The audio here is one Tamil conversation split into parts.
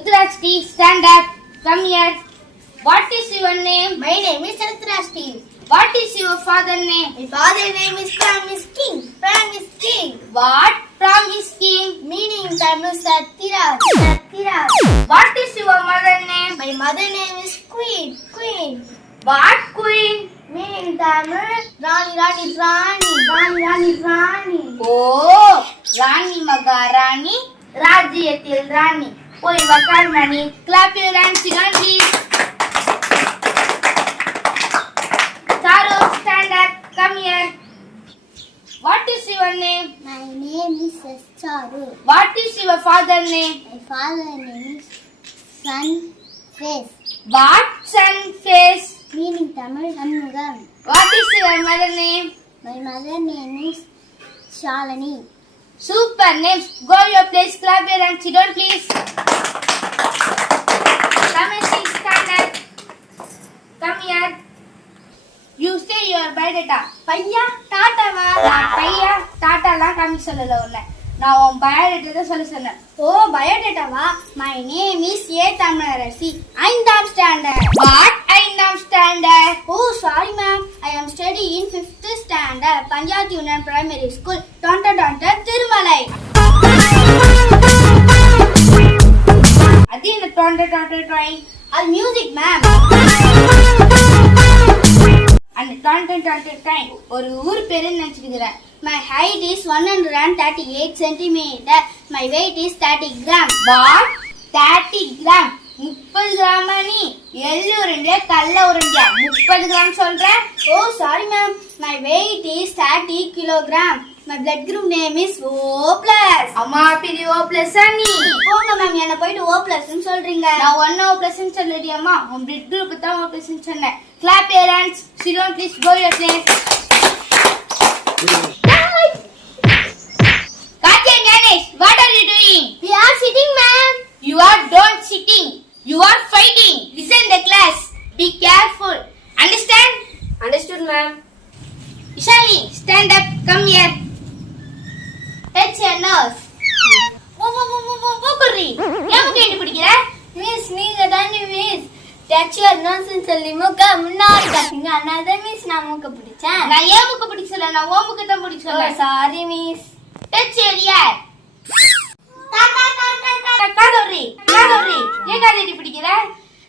Rudrashti, stand up. Come here. What is your name? My name is Rudrashti. What is your father's name? My father's name is Promise King. Promise King. What? Promise King. Meaning Promise Satira. Satira. What is your mother's name? My mother's name is Queen. Queen. What Queen? Meaning Tamil Rani Rani Rani. Rani Rani Rani. Oh, Rani Maga Magarani. ರಾಜ್ಯದಲ್ಲಿ Rani. Oh, you work hard. Clap your hands, Sigan, please. Taro, stand up. Come here. What is your name? My name is Charu. What is your father's name? My father's name is Sun Face. What Sun Face? Meaning Tamil Shanmugam. What is your mother's name? My mother's name is Shalini. Super names. Go your place, clap your hands, children, please. Come and sit, stand up come here you say your biodata பையா டாட்டாவா? பையா டாட்டாலாம் காமிக்க சொல்லல உன்னை. நான் உன் பயோடேட்டா சொல்ல சொன்னேன். ஓ பயோடேட்டாவா my name is A Tamilarasi. ஐந்தாம் ஸ்டாண்டர்ட் வாட் ஐந்தாம் standard oh sorry ma'am I am study in fifth standard panchayat union primary school டொண்ட டொண்ட திருமலை அது என்ன டொண்ட டொண்ட ட்ராயிங் அது மியூசிக் மேம் அந்த டொண்ட டொண்ட ட்ராயிங் ஒரு ஊர் பேருன்னு நினச்சிக்கிறேன் my height is one hundred and thirty eight centimetre my weight is thirty gram what thirty gram முப்பது கிராம் நீ? எள்ளு உருண்டியா கல்ல உருண்டியா? முப்பது கிராம் சொல்கிறேன் ஓ sorry ma'am my weight is thirty kilogram my blood group name is O plus அம்மா பெரிய ஓ பிளஸ் நீ? போங்க மேம் என்ன போயிட்டு ஓ பிளஸ்னு சொல்றீங்க. நான் ஒன் ஓ பிளஸ் சொல்லடியம்மா உன் பிளட் குரூப் தான் ஓ பிளஸ் சொன்னேன். Clap your hands Chiron please go your place Katya Ganesh, what are you doing? We are sitting, ma'am. You are don't sitting. You are fighting. Listen the class. Be careful. Understand? Understood, ma'am. Ishali, stand up. Come here. Touch your nose. ஓ ஓ ஓ ஓ ஓ ஓ குர்ரி ஏன் முக்கை என்ன பிடிக்கிற மிஸ் நீங்க தானே மிஸ் யுவர் நோஸ்னு சொல்லி மூக்க முன்னாடி காட்டுங்க. அதனால தான் மிஸ் நான் மூக்க பிடிச்சேன். நான் ஏன் முக்க பிடிக்க சொல்ல நான் ஓ முக்க தான் பிடிக்க சொல்ல சாரி மிஸ் யுவர் யார் காதோரி காதோரி ஏன் காதோரி பிடிக்கிற?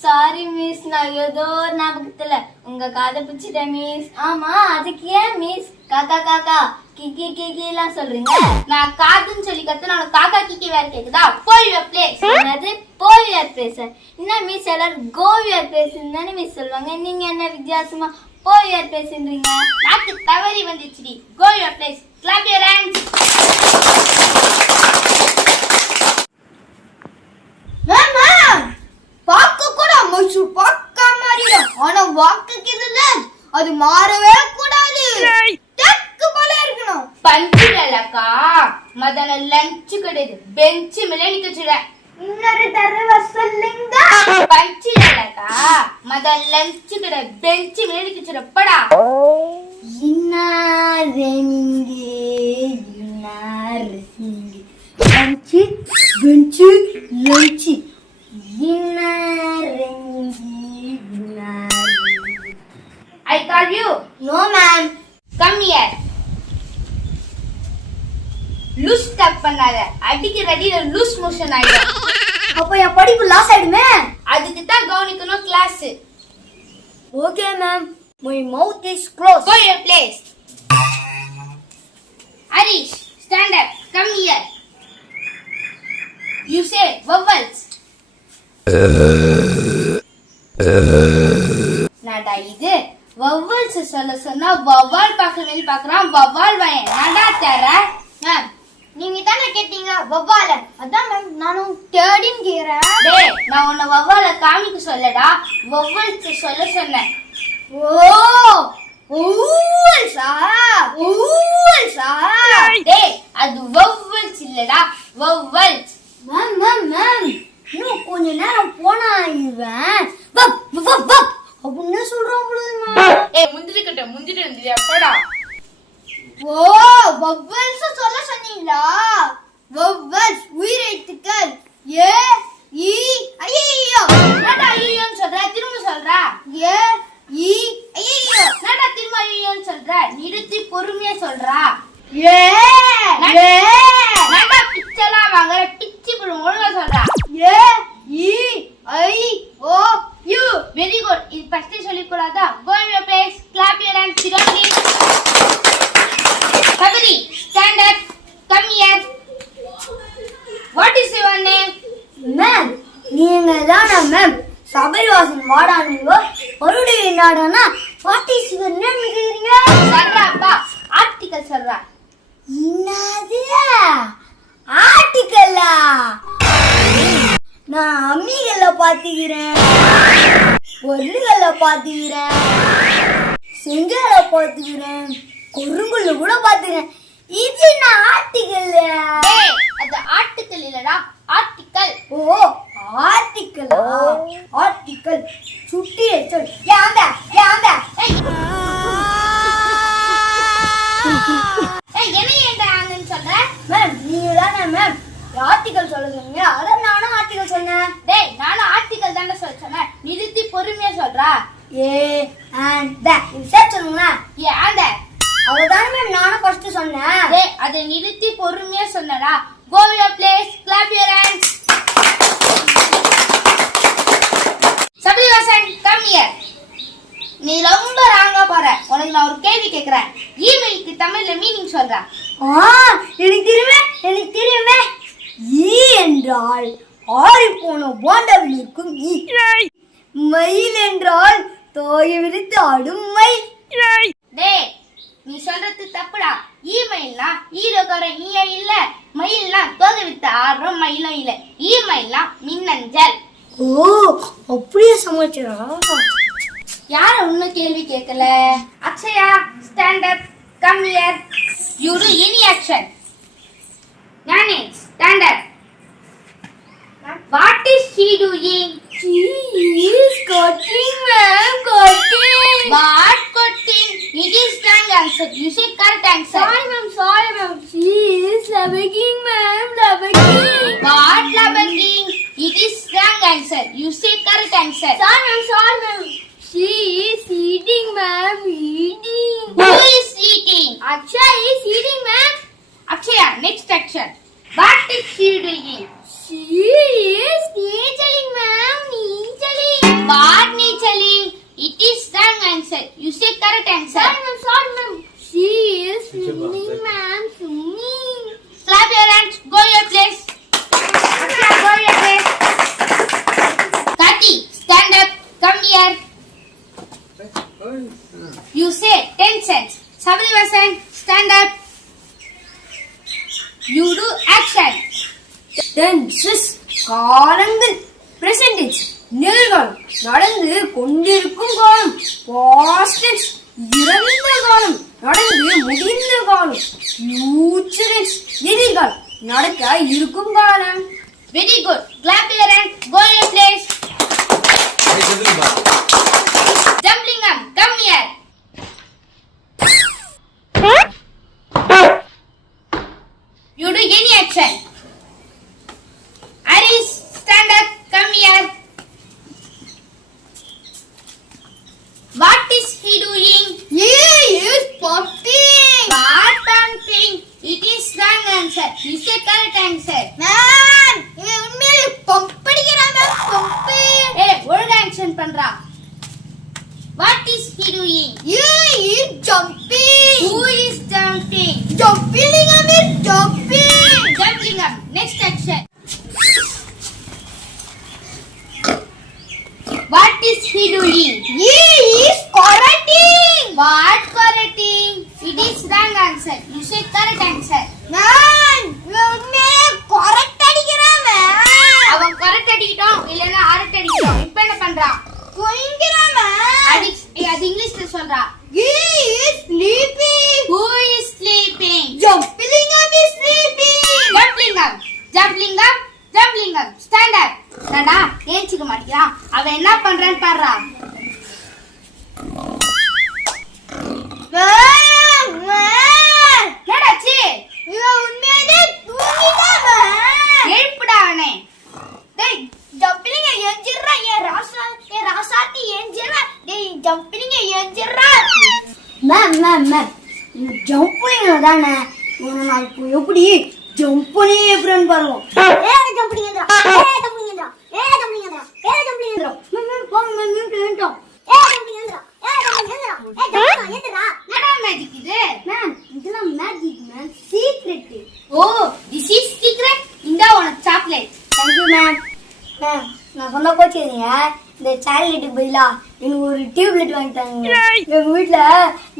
சாரி மிஸ் நான் ஏதோ ஞாபகத்துல உங்க காதை பிடிச்சிட்டேன் மிஸ் ஆமா அதுக்கு ஏன் மிஸ் காக்கா காக்கா கிக்கி கிக்கிலாம் சொல்றீங்க. நான் காதுன்னு சொல்லி கத்து நான் காக்கா கிக்கி வேற கேக்குதா? போய் யுவர் பிளேஸ் என்னது போவியர் பிளேஸ் என்ன மிஸ் எல்லாரும் கோவியர் பிளேஸ் தானே மிஸ் சொல்லுவாங்க. நீங்க என்ன வித்தியாசமா போவியர் பேசுன்றீங்க நாக்கு தவறி வந்துச்சுடி go your place clap your hands okay ma'am my mouth is close go your place Harish stand up come here you say vowels நடா இது. வவ்வால்ஸ் சொல்ல சொன்னா வவ்வால் பார்க்க வெளி பார்க்கறான். வவ்வால் வயன். நடா தர. மேம் நீங்க தானே கேட்டீங்க? வவ்வால அதான் மேம் நானும் தேடின்னு கேக்குறேன். டேய் நான் உன்னை வவ்வால காமிக்க சொல்லடா வவ்வால்ஸ் சொல்ல சொன்னேன். ஓ ஊல்சா ஊல்சா டேய் அது வவ்வால்ஸ் இல்லடா வவ்வால்ஸ் மேம் மேம் மேம் இன்னும் கொஞ்ச நேரம் போனா இவன். வப் வப் வப் அப்படின்னு சொல்றான் பொழுது முந்திர முந்திர முந்திர போடா. ஓ வவ்வல்ஸ் சொல்ல சொன்னீங்களா? வவ்வல்ஸ் உயிரெழுத்துக்கள் ஏ இ ஐயோ என்னடா ஐயோன்னு சொல்ற திரும்ப சொல்றா ஏ இ ஐயோ என்னடா திரும்ப ஐயோன்னு சொல்ற நிறுத்தி பொறுமையா சொல்றா ஏ ஏ என்னடா பிச்செல்லாம் வாங்குற பிச்சி புடு ஒழுங்கா சொல்றா A E I O U very good இது ஃபர்ஸ்ட் சொல்லி கூடாதா go in your place clap your hands சிரோன்லி Sabari stand up come here what is your name ma'am நீங்க தானா மேம் சபரிவாசன் வாடானுங்க மறுபடியும் என்னடானா வாட் இஸ் யுவர் நேம் கேக்குறீங்க சொல்றாப்பா. ஆர்டிகல் சொல்றா. என்னது? ஆர்டிக்கல்லா நான் அம்மிகள்ல பாத்துக்கிறேன். பொருள்கள்ல பாத்துக்கிறேன். செங்கல்ல பாத்துக்கிறேன். குறுங்குள்ள கூட பாத்துக்கிறேன். இது நான் ஆர்டிக்கல் அது ஆர்டிகல் இல்லடா. ஆர்டிகல் ஓ ஆர்டிக்கலா ஆர்டிக்கல். சுட்டி சொல் யாந்த யாந்த ஏய் ஏய். என்ன ஏன்டா ஆங்கன்னு சொல்ற? மேம் நீங்க தானே மேம் ஆர்டிக்கல் சொல்ல சொன்னீங்க அதான் நானும் ஆர்டிக்கல் சொன்னேன். டேய் நானும் ஆர்டிகல் தானே சொல்ல சொன்னேன். நிறுத்தி பொறுமையா சொல்றா. A and the. இது சேர்த்து சொல்லுங்களா. ஏ ஆண்ட அதுதானே மேம்? நானும் ஃபர்ஸ்ட் சொன்னேன். டேய் அதை நிறுத்தி பொறுமையா சொன்னடா. Go your place clap your hands Sabarivasan come here நீ ரொம்ப ராங்கா போற உனக்கு நான் ஒரு கேள்வி கேக்குறேன் இமெயிலுக்கு தமிழ்ல மீனிங் சொல்றா. ஆ எனக்கு தெரியுமே எனக்கு தெரியுமே. ஈ என்றால் ஆறி போன போண்டவில் இருக்கும் ஈ மயில் என்றால் தோயை விரித்து ஆடும் மயில் டேய் நீ சொல்றது தப்புடா. இமெயில்னா ஈரோக்கார ஈய இல்ல. மயில்னா தோகை வித்து ஆடுறோம் மயிலும் இல்ல. இமெயில்னா மின்னஞ்சல். ஓ அப்படியே சமைச்சா யார இன்னும் கேள்வி கேட்கல? Akshaya stand up come here you do any action ஞானே stand up what is she doing She is cutting, ma'am, cutting. What cutting it is wrong answer you say correct answer Sorry, ma'am, sorry, ma'am. She is lavaking, ma'am, lavaking. What லபங்கிங் it is wrong answer you say correct answer Sorry, ma'am, sorry, ma'am. She is eating, ma'am. Eating. Who is eating? Akshay is eating, ma'am. Akshaya, next action. What is she doing? Stand up. You do action. Tenses காலங்கள் பிரசன்டென்ஸ் நிகழ்காலம் நடந்து கொண்டிருக்கும் காலம் பாஸ்டென்ஸ் இறந்த காலம் நடந்து முடிந்த காலம் ஃபியூச்சரன்ஸ் எதிர்காலம் நடக்க இருக்கும் காலம் Very good. Clap your hands. Go your place. Jumping up. Come here. பண்றா what is he doing he is jumping who is jumping jumping I mean jumping jumping next action what is he doing he is correcting what correcting it is wrong answer you say correct answer நான் உன்னை கரெக்ட் அடிக்கிறேன் அவன் கரெக்ட் அடிக்கிட்டோம் இல்லனா அரட் அடிக்கிட்டோம் இப்போ என்ன பண்றான்? குனிங்கிறாம அது இங்கிலீஷ்ல சொல்றா he is sleeping who is sleeping jumplingam is sleeping jumplingam jumplingam jumplingam stand up stand up ஏஞ்சிக்க மாட்டேங்கிறான் அவன் என்ன பண்றான்னு பாடுறா என்னடாச்சு இவன் உண்மையாவே தூங்கிட்டான் ஜம்ப் பண்ணிங்க தானே உன்னை நான் இப்போ எப்படி ஜம்ப் பண்ணி எப்படின்னு பாருங்க ஏ ஜம்ப் பண்ணிங்கடா ஏ ஜம்ப் பண்ணிங்கடா ஏ ஜம்ப் பண்ணிங்கடா ஏ ஜம்ப் பண்ணிங்கடா மேம் போங்க மேம் ஜம்ப் ஜம்ப் ஏ ஜம்ப் மேஜிக் இது? மேம் இதெல்லாம் magic ma'am secret oh this is secret இந்தா உனக்கு சாக்லேட் மேம் மேம் நான் சொன்ன கோச்சிருந்தீங்க இந்த சாக்லேட்டுக்கு பதிலா எனக்கு ஒரு டியூப்லைட் வாங்கி தாங்க எங்க வீட்ல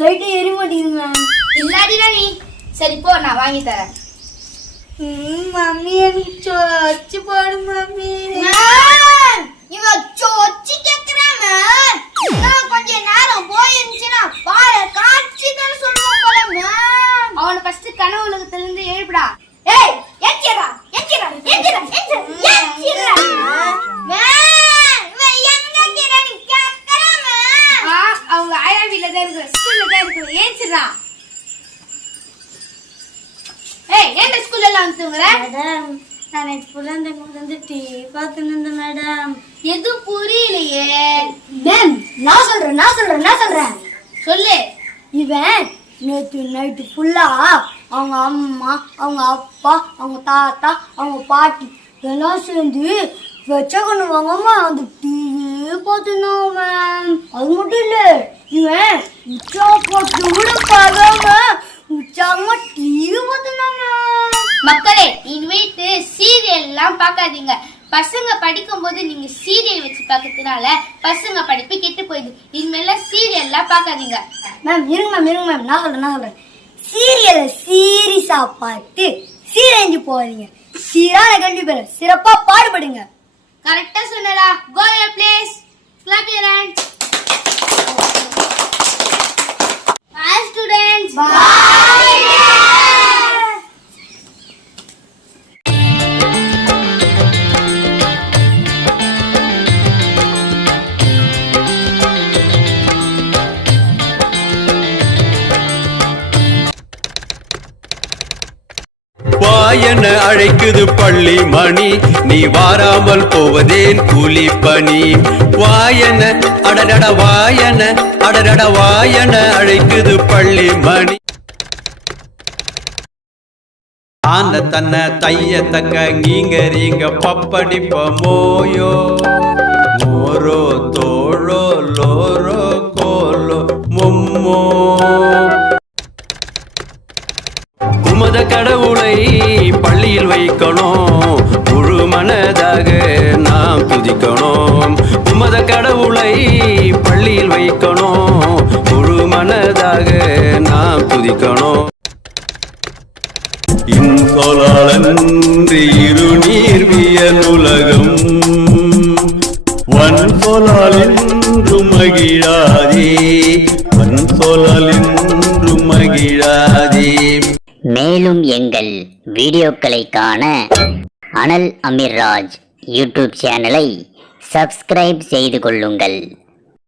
லைட்டே எரிய மாட்டேங்குது மேம் இல்லாடிடா நீ? சரி போ நான் வாங்கி தரேன். மம்மி எனக்கு சொச்சு போடு மம்மி. மேம்! இவன் சொச்சி கேக்குறான் மேம்? இன்னும் கொஞ்ச நேரம் போயிருந்துச்சுன்னா பால காட்சி தர சொல்லுவோம் போல மேம் அவனை ஃபர்ஸ்ட் கனவு உலகத்துல இருந்து எழுப்புடா ஏய் எச்சிரா எச்சிரா எச்சிரா எச்சிரா எச்சிரா மேம் இவன் எங்க இருக்கிறான்னு கேக்குறான் மேம் அவங்க ஆயா வீட்ல தான் இருக்கு ஸ்கூல்ல தான் இருக்கு ஏச்சிரா ஏய் என்ன ஸ்கூல்ல எல்லாம் வந்து தூங்குற மேடம் நான் நேற்று ஃபுல்லாக இந்த வந்து டிவி பார்த்துன்னு இருந்தேன் மேடம் எது புரியலையே மேம் நான் சொல்றேன் நான் சொல்றேன் நான் சொல்றேன். சொல்லு. இவன் நேற்று நைட்டு ஃபுல்லா அவங்க அம்மா அவங்க அப்பா அவங்க தாத்தா அவங்க பாட்டி எல்லாம் சேர்ந்து வச்ச கண்ணு வாங்காம அந்த டிவி பார்த்துருந்தான் மேம் அது மட்டும் இல்ல இவன் உச்சா பார்த்து கூட பார்க்காம உற்சாகமா டிவி பார்த்துருந்தான் மேம் மக்களே இனிமேட்டு சீரியல் எல்லாம் பார்க்காதீங்க. பசங்க படிக்கும்போது நீங்க சீரியல் வச்சு பார்க்கறதுனால பசங்க படிப்பு கெட்டு போயிடுது. இனிமேல சீரியல் எல்லாம் பார்க்காதீங்க. மேம் இருங்க மேம் இருங்க மேம் நான் சொல்றேன் நான் சொல்றேன். சீரியலை சீரியஸா பார்த்து சீரழிஞ்சு போறீங்க சீரான கல்வி பெற சிறப்பா பாடுபடுங்க. கரெக்டா சொன்னடா. Go your place clap your hands bye students வாயன அழைக்குது பள்ளி மணி? நீ வாராமல் போவதேன் கூலி பணி. வாயன அடடட வாயன அடடட வாயன அழைக்குது பள்ளி மணி. ஆன தன்ன தைய தங்க நீங்க ரீங்க பப்படிப்ப மோயோ. மோரோ தோழோ லோரோ கோலோ மும்மோ. உமத கடவுளை பள்ளியில் வைக்கணும். முழு மனதாக நாம் துதிக்கணும். உமத கடவுளை பள்ளியில் வைக்கணும். முழு மனதாக நாம் துதிக்கணும். இன்சொலாளன்றி இருநீர்வியல் உலகம். வன் சொலாலின்று மகிழாதே. வன் சொலாலின்று மகிழாதே. மேலும் எங்கள் வீடியோக்களை காண அனல் அமீர்ராஜ் யூடியூப் சேனலை சப்ஸ்கிரைப் செய்து கொள்ளுங்கள்.